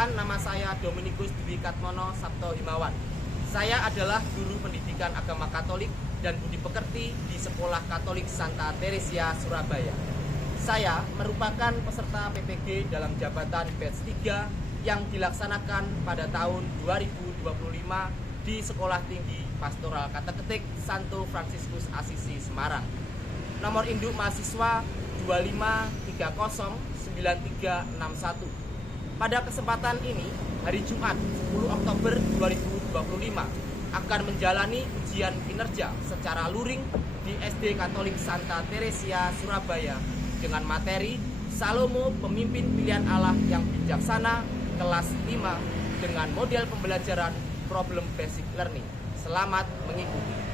Perkenalkan, nama saya Dominikus Dwi Katmono Sabto Himawan. Saya adalah guru pendidikan agama Katolik dan budi pekerti di Sekolah Katolik Santa Teresia, Surabaya. Saya merupakan peserta PPG dalam jabatan batch 3 yang dilaksanakan pada tahun 2025 di Sekolah Tinggi Pastoral Kateketik Santo Fransiskus Asisi, Semarang. Nomor induk mahasiswa 25309361. Pada kesempatan ini, hari Jumat 10 Oktober 2025 akan menjalani ujian kinerja secara luring di SD Katolik Santa Teresia, Surabaya dengan materi Salomo Pemimpin Pilihan Allah yang Bijaksana kelas 5 dengan model pembelajaran Problem Basic Learning. Selamat mengikuti.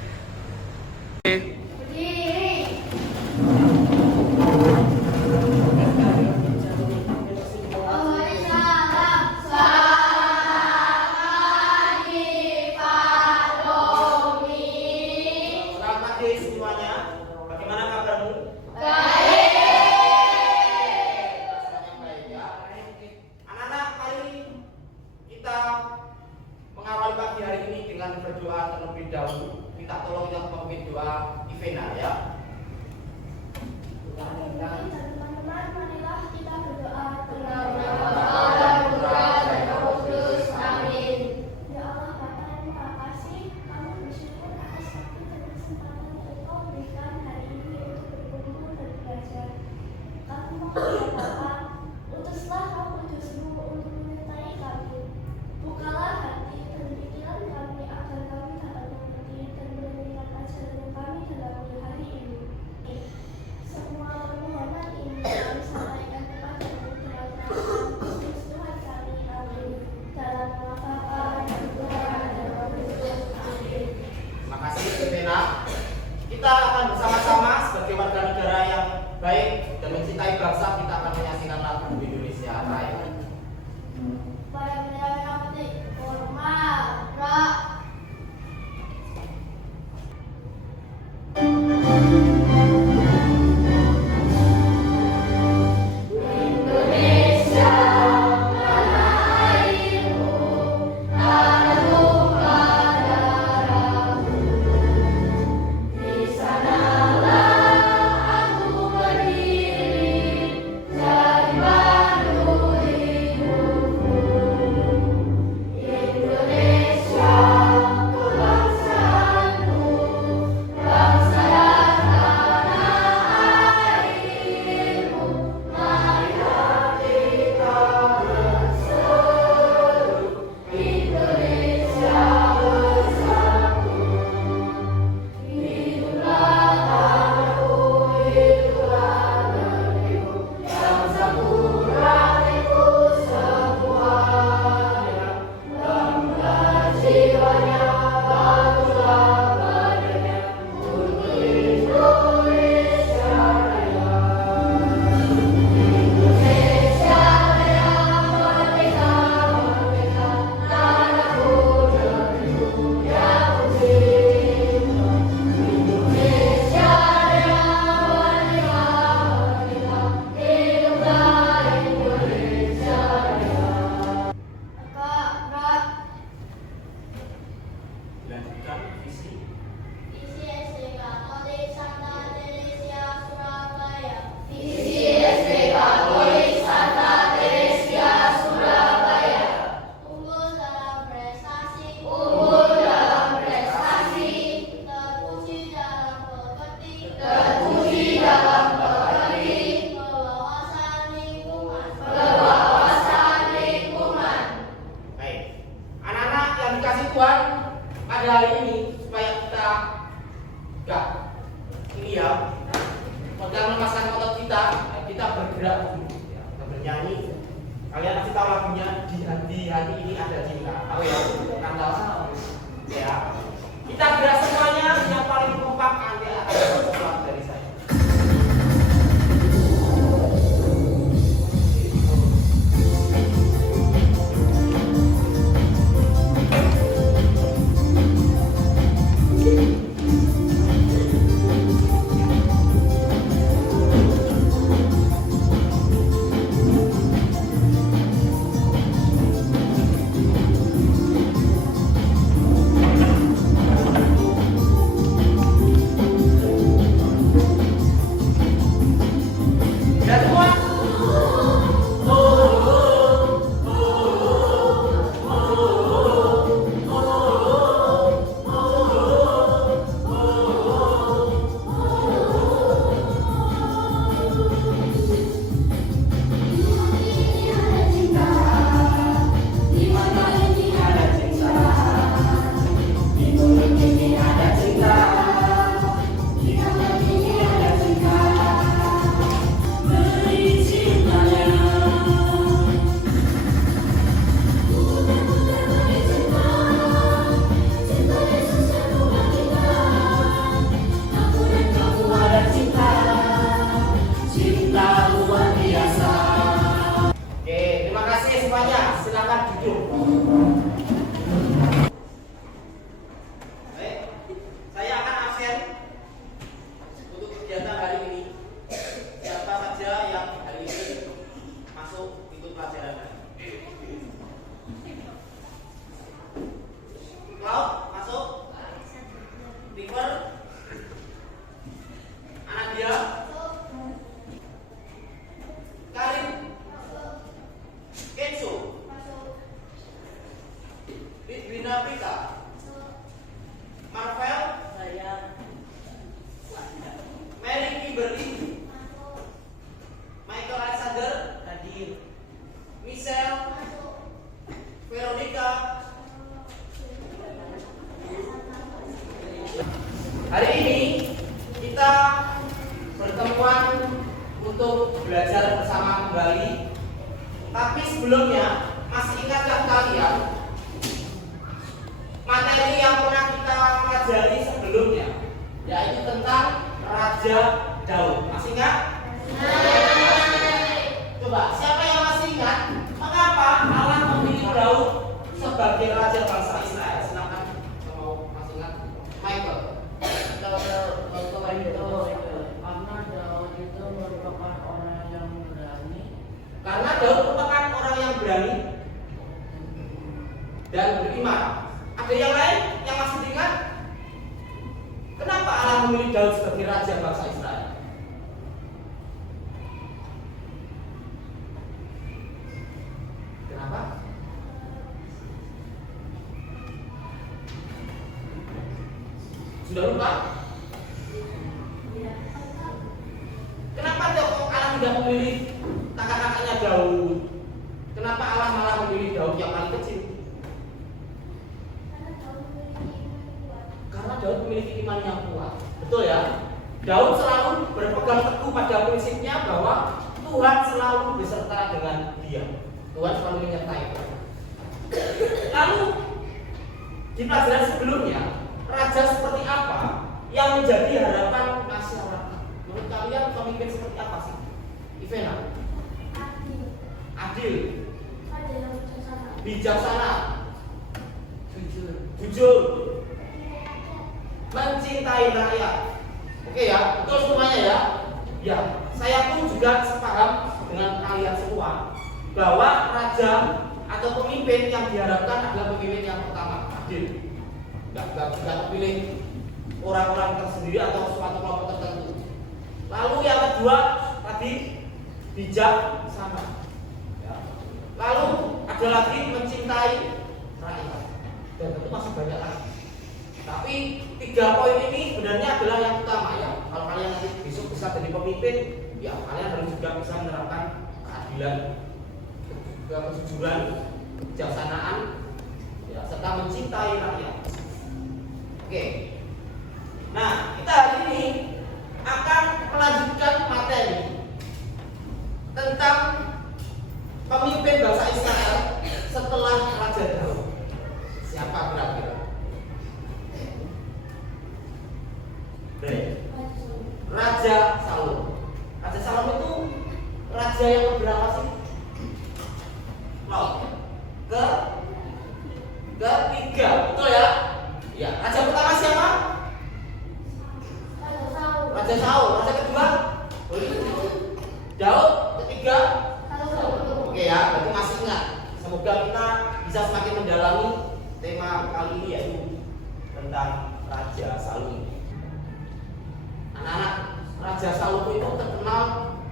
Mengawali pagi hari ini dengan berdoa terlebih dahulu. Minta tolong yang memimpin doa Ivena ya. Teman-teman, marilah kita berdoa. Amin. Ya Allah Bapa yang Maha Kasih, kami bersyukur atas waktu dan kesempatan yang Engkau berikan hari ini untuk berkumpul dan belajar. Kami mohon ya Bapa, utuslah Roh Kudus-Mu untuk menyertai kami. Bukalah hati dan pikiran kami agar kami dapat mengerti dan mendengar ajaran kami dalam hari ini. Semua permohonan ini kami sampaikan kepada-Mu dalam nama Kristus Tuhan kami. Amin. Dalam nama Bapa dan Tuhan dan Roh Kudus. Amin. Terima kasih Ivena. Kita akan bersama-sama sebagai warga negara yang baik dan mencintai bangsa, kita akan menyanyikan lagu Indonesia Raya. Pada bendera merah putih, hormat, rak. Dilanjutkan visi. Visi SD Katolik Santa Teresia, Surabaya. Unggul dalam prestasi. Terpuji dalam pekerti. Kewawasan lingkungan. Baik. Anak-anak yang dikasih Tuhan, pada hari ini supaya kita enggak ini ya, pegang melepaskan otot kita, kita bergerak dulu ya, kita bernyanyi. Kalian pasti tahu lagunya di hari ini ada cinta. Tahu ya? Kan tahu ya. Kita gerak semuanya, yang paling kompak nanti akan sesuatu dari saya. Tina Pika, Marvel, Mary Kimberly, Michael Alexander, Michelle, Veronica. Hari ini kita bertemuan untuk belajar bersama kembali. Tapi sebelumnya, masih ingatkah kalian materi yang pernah kita pelajari sebelumnya, yaitu tentang Raja Daud? Masih ingat? Coba, siapa yang masih ingat mengapa Allah memilih Daud sebagai raja bangsa Israel? Silakan, yang mau masih ingat? Michael. Karena Daud merupakan orang yang berani dan beriman. Ada yang lain yang masih ingat? Kenapa Allah memilih Daud sebagai raja bangsa Israel? Kenapa? Sudah lupa? Kenapa Allah tidak memilih kakak-kakaknya Daud? Kenapa Allah malah memilih Daud yang paling kecil? Karena Daud memiliki iman yang kuat. Betul ya? Daud selalu berpegang teguh pada prinsipnya bahwa Tuhan selalu beserta dengan dia. Tuhan selalu menyertai. Lalu di pelajaran sebelumnya, raja seperti apa yang menjadi harapan masyarakat? Menurut kalian pemimpin seperti apa sih? Ivena? Adil, bijaksana, jujur, mencintai rakyat. Oke ya, betul semuanya ya. Ya, saya pun juga sepaham dengan kalian semua bahwa raja atau pemimpin yang diharapkan adalah pemimpin yang pertama, adil. Tidak terpilih orang-orang tersendiri atau suatu kelompok tertentu. Lalu yang kedua tadi bijaksana. Ya. Lalu ada lagi mencintai rakyat. Dan tentu masih banyak lagi. Tapi 3 poin ini sebenarnya adalah yang utama ya. Kalau kalian nanti besok bisa jadi pemimpin, ya kalian harus juga bisa menerapkan keadilan, kejujuran, kebijaksanaan, ya, serta mencintai rakyat. Oke. Nah, kita hari ini akan melanjutkan materi tentang pemimpin bangsa Israel setelah Raja Daud. Siapa kira-kira? Raja Salomo. Raja Salomo itu raja yang keberapa sih? Ketiga, betul ya? Ya, raja pertama siapa? Raja Saul. Raja kedua? Daud. Ketiga? Oke ya, berarti masih ingat. Semoga kita bisa semakin mendalami tema kali ini, yaitu tentang Raja Salomo. Anak-anak, Raja Salomo itu terkenal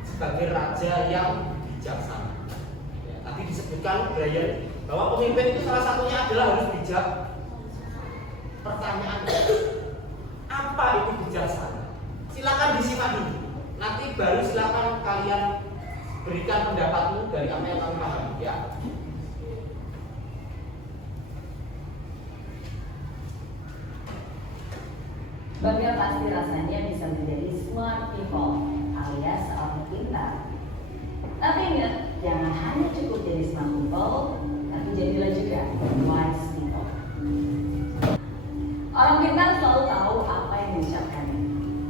sebagai raja yang bijaksana. Ya, tadi disebutkan Brian bahwa pemimpin itu salah satunya adalah harus bijak. Pertanyaan, apa itu bijaksana? Silakan disimak dulu. Nanti baru silakan kalian berikan pendapatmu dari apa yang kamu paham. Ya. Bangga pasti rasanya bisa menjadi smart people alias orang pintar. Tapi ingat, jangan hanya cukup jadi smart people, tapi jadilah juga wise people. Orang pintar selalu tahu apa yang diucapkannya.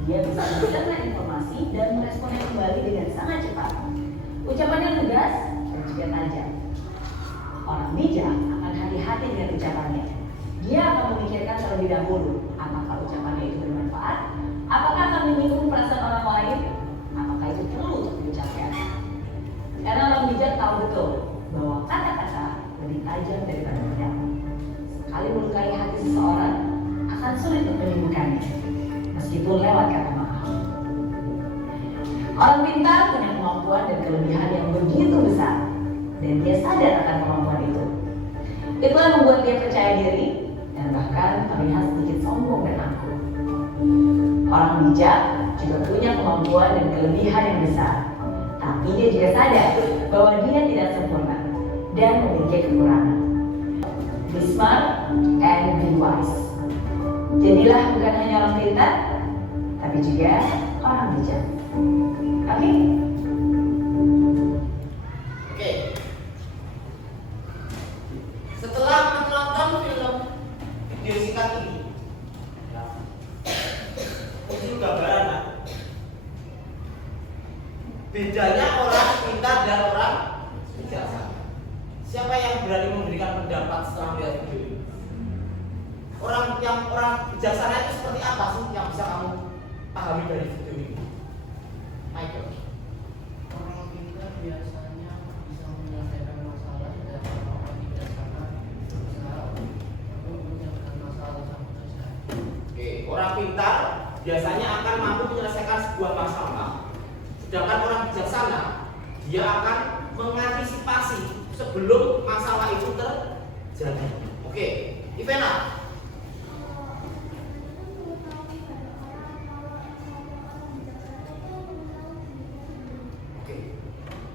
Dia bisa mencerna informasi dan meresponnya kembali dengan sangat cepat. Ucapannya lugas dan juga tajam. Orang bijak akan hati-hati dengan ucapannya. Dia akan memikirkan terlebih dahulu apakah ucapannya itu bermanfaat, apakah akan menyinggung perasaan orang lain, apakah itu perlu untuk diucapkan. Karena orang bijak tahu betul bahwa kata-kata lebih tajam daripada pedang. Sekali melukai hati seseorang, akan sulit untuk menyembuhkannya, meskipun lewat kata maaf. Orang pintar punya kemampuan dan kelebihan yang begitu besar, dan dia sadar akan kemampuan itu. Itulah membuat dia percaya diri dan bahkan terlihat sedikit sombong dan angkuh. Orang bijak juga punya kemampuan dan kelebihan yang besar, tapi dia juga sadar bahwa dia tidak sempurna dan memiliki kekurangan. Be smart and be wise. Jadilah bukan hanya orang pintar, tapi juga orang bijak. Oke? Oke. Setelah menonton film video singkat ini, muncul gambaran lah. Bedanya orang pintar dan orang bijaksana. Siapa yang berani memberikan pendapat setelah melihat video ini? Orang bijaksana itu seperti apa sih yang bisa kamu pahami dari video ini? Michael. Orang pintar biasanya bisa menyelesaikan masalah dan orang bijaksana berusaha untuk menyelesaikan masalah sama saja. Oke, orang pintar biasanya akan mampu menyelesaikan sebuah masalah, sedangkan orang bijaksana dia akan mengantisipasi sebelum masalah itu terjadi. Oke, Ivena.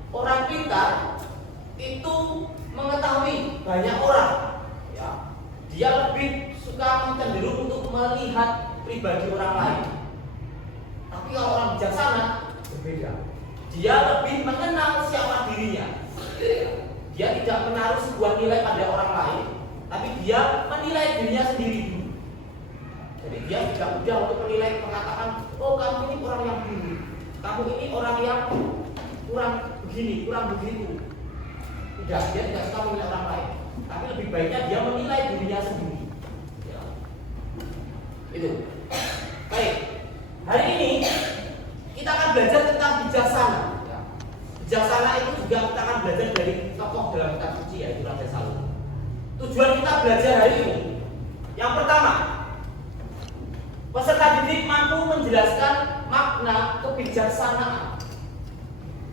Orang pintar itu mengetahui banyak orang, ya. Dia lebih suka cenderung untuk melihat pribadi orang lain. Tapi kalau orang bijaksana berbeda. Dia lebih mengenal siapa dirinya. Dia tidak menaruh sebuah nilai pada orang lain, tapi dia menilai dirinya sendiri dulu. Jadi dia tidak mudah untuk menilai, mengatakan, oh kamu ini orang yang buruk, kamu ini orang yang kurang begini, kurang begitu. Tidak, dia tidak suka menilai orang lain, tapi lebih baiknya dia menilai dirinya sendiri. Ya. Itu. Baik, hari ini kita akan belajar tentang bijaksana. Ya. Bijaksana itu juga kita akan belajar dari tokoh dalam kitab suci, yaitu Raja Salomo. Tujuan kita belajar hari ini, yang pertama, peserta didik mampu menjelaskan makna kebijaksanaan.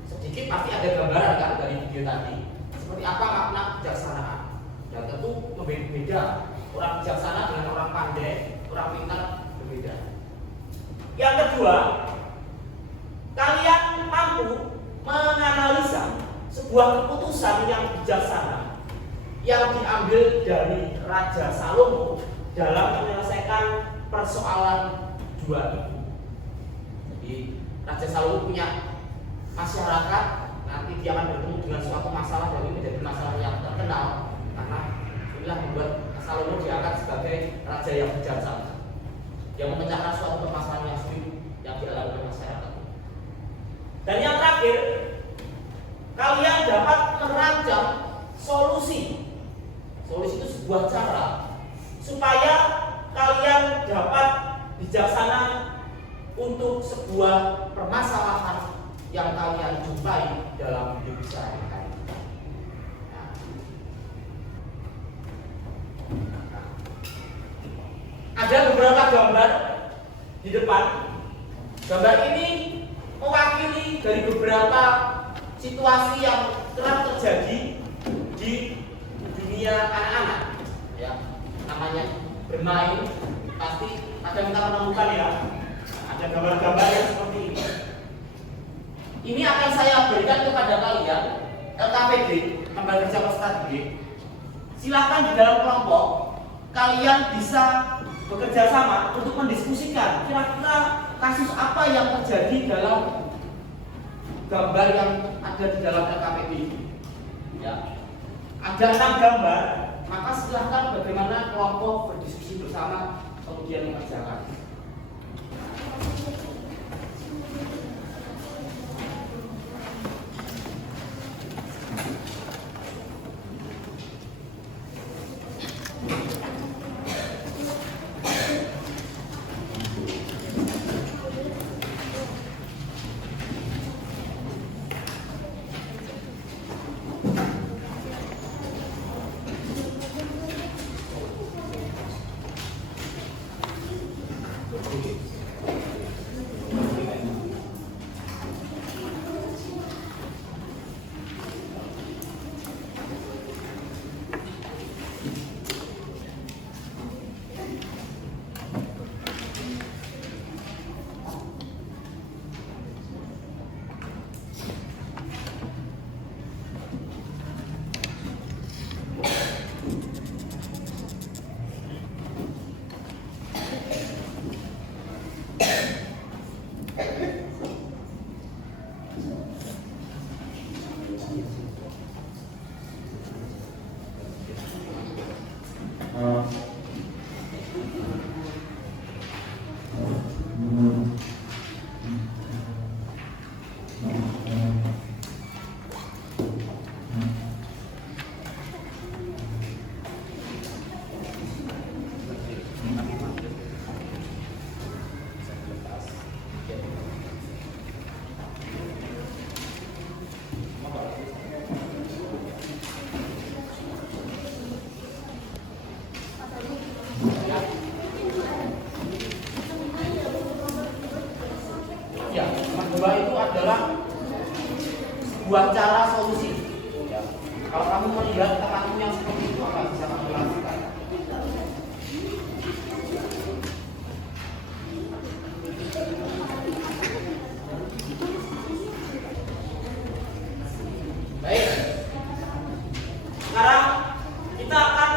Sedikit pasti ada gambaran kan dari video tadi, seperti apa makna kebijaksanaan. Dan tentu berbeda, orang bijaksana dengan orang pandai, orang pintar berbeda. Yang kedua, kalian mampu menganalisa sebuah keputusan yang bijaksana yang diambil dari Raja Salomo dalam menyelesaikan persoalan dua ibu. Jadi Raja Salomo punya masyarakat, nanti dia akan bertemu dengan suatu masalah dan ini menjadi masalah yang terkenal karena inilah membuat Salomo diangkat sebagai raja yang bijaksana, yang memecahkan suatu permasalahan yang sulit yang dialami oleh masyarakat. Dan yang terakhir, kalian dapat merancang solusi. Solusi itu sebuah cara supaya kalian dapat bijaksana untuk sebuah permasalahan yang kalian jumpai dalam hidup sehari-hari. Ada beberapa gambar di depan. Gambar ini mewakili dari beberapa situasi yang kerap terjadi di dunia anak-anak. Ya, namanya bermain, pasti ada yang kita menemukan ya. Ada gambar-gambar yang seperti ini. Ini akan saya berikan kepada kalian LKPD, Lembaga Kerja Peserta Didik. Silahkan di dalam kelompok kalian bisa bekerja sama untuk mendiskusikan kira-kira kasus apa yang terjadi dalam gambar yang ada di dalam LKPD. Ya. Ada 6 gambar, maka silahkan bagaimana kelompok berdiskusi bersama kemudian mengerjakan. Ya, nomor 2 itu adalah sebuah cara solusi. Ya. Kalau kamu melihat temanmu yang seperti itu, apa bisa kamu lakukan? Baik. Sekarang kita akan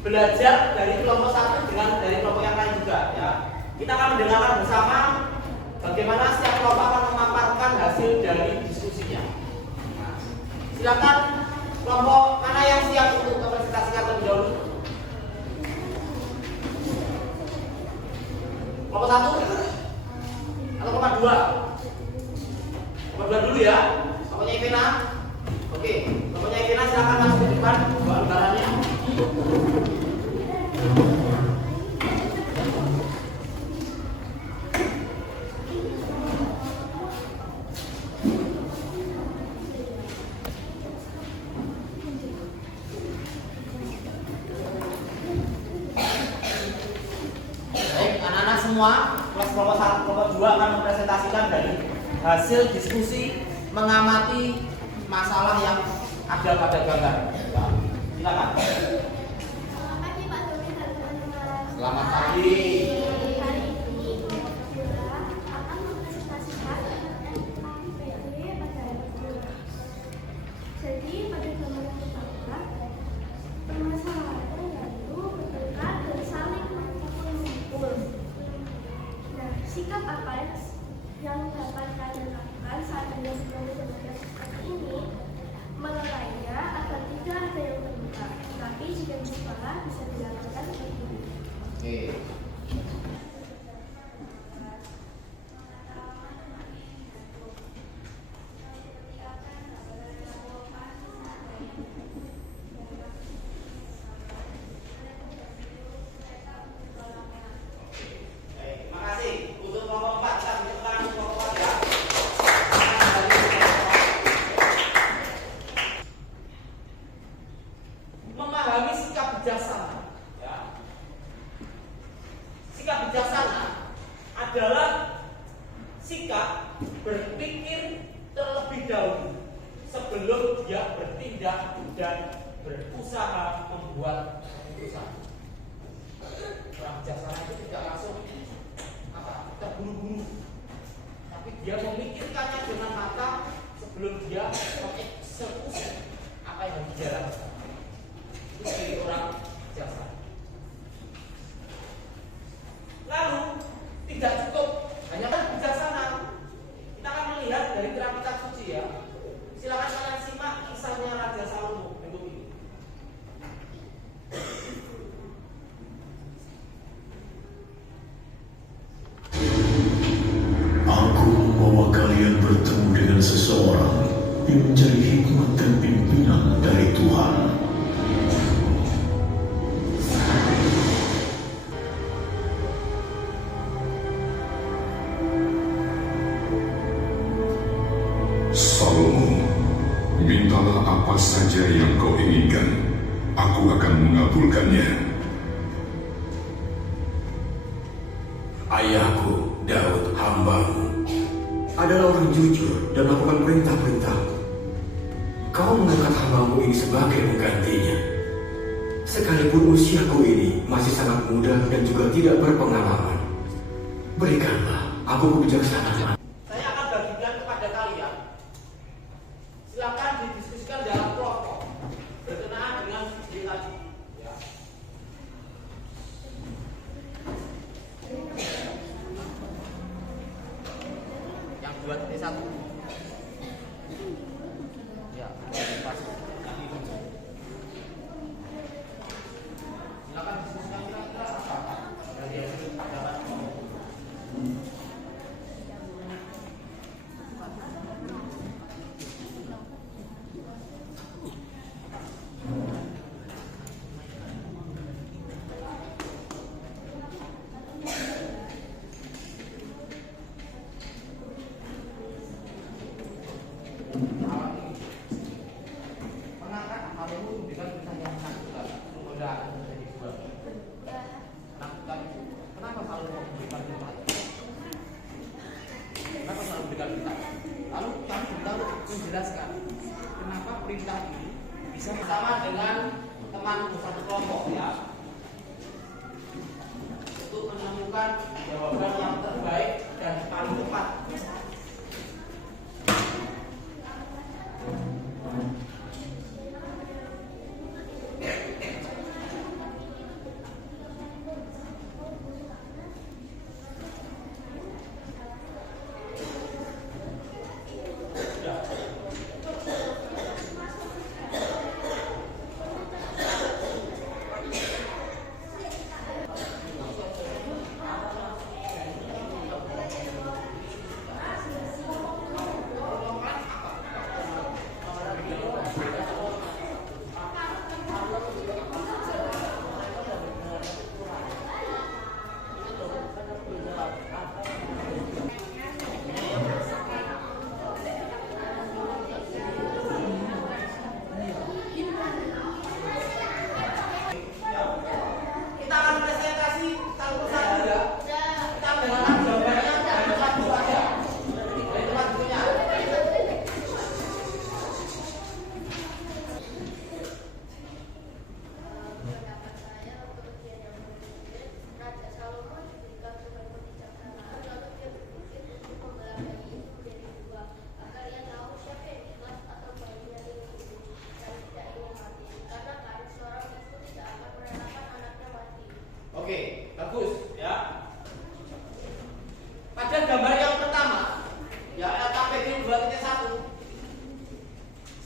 belajar dari kelompok satu dengan dari kelompok yang lain juga. Ya. Kita akan mendengarkan bersama bagaimana setiap kelompok akan memaparkan hasil dari diskusinya. Nah, silakan kelompok mana yang siap untuk mempresentasikan terlebih dahulu? Kelompok 1 atau kelompok 2? Kelompok 2 dulu ya. Kelompoknya Ivena. Oke, kelompoknya Ivena silakan masuk ke depan bawa lembarannya. Semua kelas kelompok 1, kelompok 2 akan mempresentasikan dari hasil diskusi mengamati masalah yang ada pada gambar. Silakan. Selamat pagi Pak Doni dan teman-teman. Selamat pagi. Hari ini kelompok 2 akan mempresentasikan MAPD pada ayat 2. Jadi pada gambar yang pertama, permasalahan yaitu bertengkar dan saling memukul. Nah, sikap apa yang dapat kalian lakukan saat ada situasi seperti ini? Mengelainya agar tidak ada yang terluka. Tapi jika bersalah bisa dilakukan seperti ini. Oke. Memahami sikap bijaksana, ya. Sikap bijaksana adalah sikap berpikir terlebih dahulu sebelum dia bertindak dan berusaha membuat keputusan. Orang bijaksana itu tidak langsung terburu-buru, tapi dia memikirkannya dengan matang sebelum dia mengeksekusi apa yang harus dia lakukan. Itu sebagai orang bijaksana. Lalu tidak cukup hanya bijaksana, kita akan melihat dari kitab suci ya. Silakan kalian simak kisahnya Raja Salomo berikut ini. Aku membawa kalian bertemu dengan seseorang yang mencari hikmat dan pimpinan dari Tuhan. Salomo, mintalah apa saja yang kau inginkan, aku akan mengabulkannya. Ayahku, Daud, hamba-Mu, adalah orang jujur dan melakukan perintah-perintah-Mu. Kau mengangkat hamba-Mu ini sebagai penggantinya. Sekalipun usiaku ini masih sangat muda dan juga tidak berpengalaman, berikanlah aku kebijaksanaan. Saya akan bagikan kepada kalian. Silakan didiskusikan dalam kelompok berkenaan dengan ide tadi. Ya. Yang 2.1. Ya, pas. perintah. Lalu kami minta untuk menjelaskan kenapa perintah ini bisa bersama dengan teman satu kelompok ya, untuk menemukan jawaban yang terbaik dan paling tepat. Kita akan presentasi satu persatu ya. Kita mendengarkan jawabannya dari satu saja. Dari tempat bukunya. Pendapat saya untuk ujian yang berikut, Raja Salomo diberikan dengan kebijaksanaan lalu dia berpikir untuk membelah bayi itu menjadi dua agar ia tahu siapa yang ikhlas atau bayinya yang hidup dan tidak ingin mati, karena kan seorang ibu tidak akan merelakan anaknya mati. Oke, bagus ya. Pada gambar yang pertama, ya LKPD 2.1.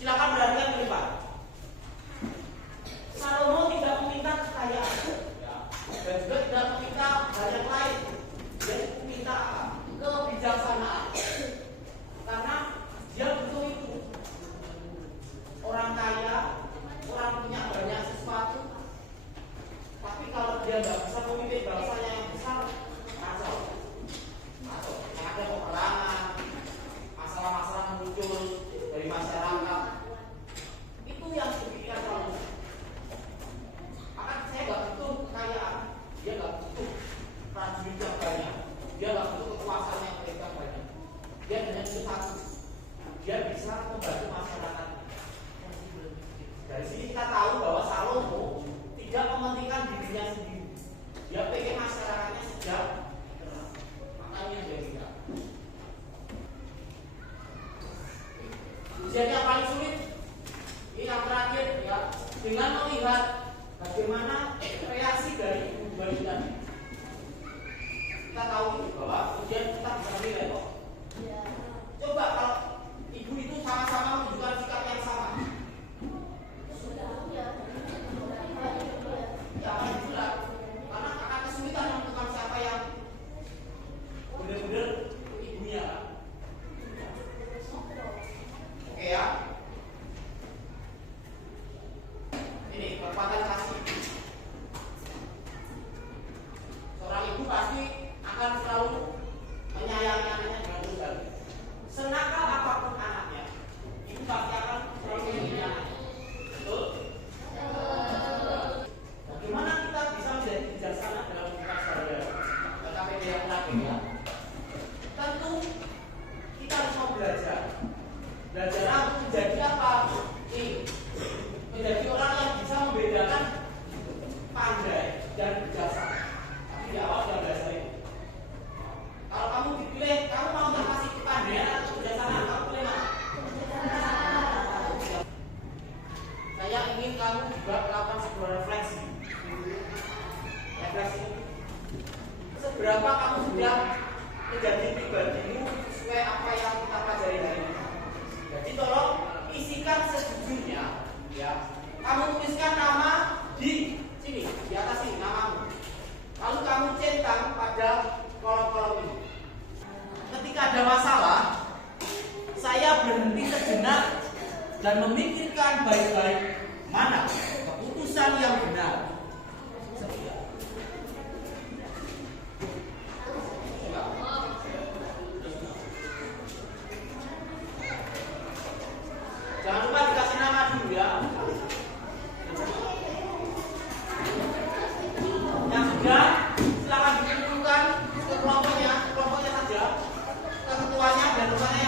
Silakan perhatikan berlipat. Salomo tidak meminta kekayaan, ya, dan juga tidak meminta hal yang lain. Dia meminta kebijaksanaan, karena dia butuh itu. Orang kaya, orang punya banyak sesuatu, tapi kalau dia nggak bisa memimpin bangsanya yang besar, kacau. Ada peperangan, masalah-masalah muncul dari masyarakat. Itu yang dipikirkan Salomo. Maka saya nggak butuh kekayaan, dia nggak butuh prajurit yang banyak, dia nggak butuh kekuasaan yang banyak. Dia hanya butuh satu, dia bisa membantu masyarakat. Dari sini kita tahu bahwa Salomo tidak mementingkan dirinya sendiri. Dia pengen masyarakatnya sejahtera. Makanya dia tidak. Ujian yang paling sulit ini yang terakhir ya, dengan melihat bagaimana reaksi dari ibu bayi tadi. Kita tahu bahwa ujian kita bisa menilai kok. Coba kalau ibu itu sama-sama menunjukkan sikap yang sama. Ya akan dibulat, karena akan kesulitan menentukan siapa yang benar-benar ibunya. Oke ya. Ini kekuatan kasih. Seorang ibu pasti akan selalu menyayangi anaknya dengan tulus. Senakal apapun anaknya, ibu pasti akan selalu menyayangi anaknya. Betul? Bagaimana kita bisa menjadi bijaksana dalam hubungan saudara? LKPD yang terakhir ya. Tentu kita harus mau belajar. Belajar untuk menjadi apa? Ini menjadi orang yang bisa membedakan pandai dan bijaksana. Tapi di awal sudah belajar itu. Kalau kamu dipilih, kamu mau kasih kepandaian atau kebijaksanaan, kamu pilih mana? Saya ingin kamu juga melakukan sebuah refleksi. Seberapa kamu sudah menjadi pribadimu sesuai apa yang kita pelajari hari ini. Jadi tolong isikan sejujurnya ya. Kamu tuliskan nama di sini, di atas ini namamu. Lalu kamu centang pada kolom-kolom ini. Ketika ada masalah, saya berhenti sejenak dan memikirkan baik-baik mana keputusan yang benar. Jangan lupa dikasih nama dulu ya. Yang sudah, silakan dikumpulkan ke kelompoknya saja, ke ketuanya dan ketuanya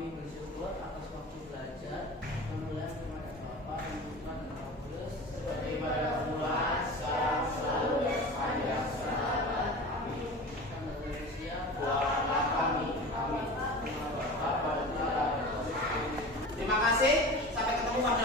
kami bersyukur atas waktu belajar memuliakan kepada Bapa dan Putra dan Roh Kudus seperti pada permulaan, sekarang, selalu dan sepanjang selama-lamanya. Amin. Tanda Teresia, doakanlah kami. Amin. Terima Bapa dan Putra dan Roh Kudus. Terima kasih. Sampai ketemu pada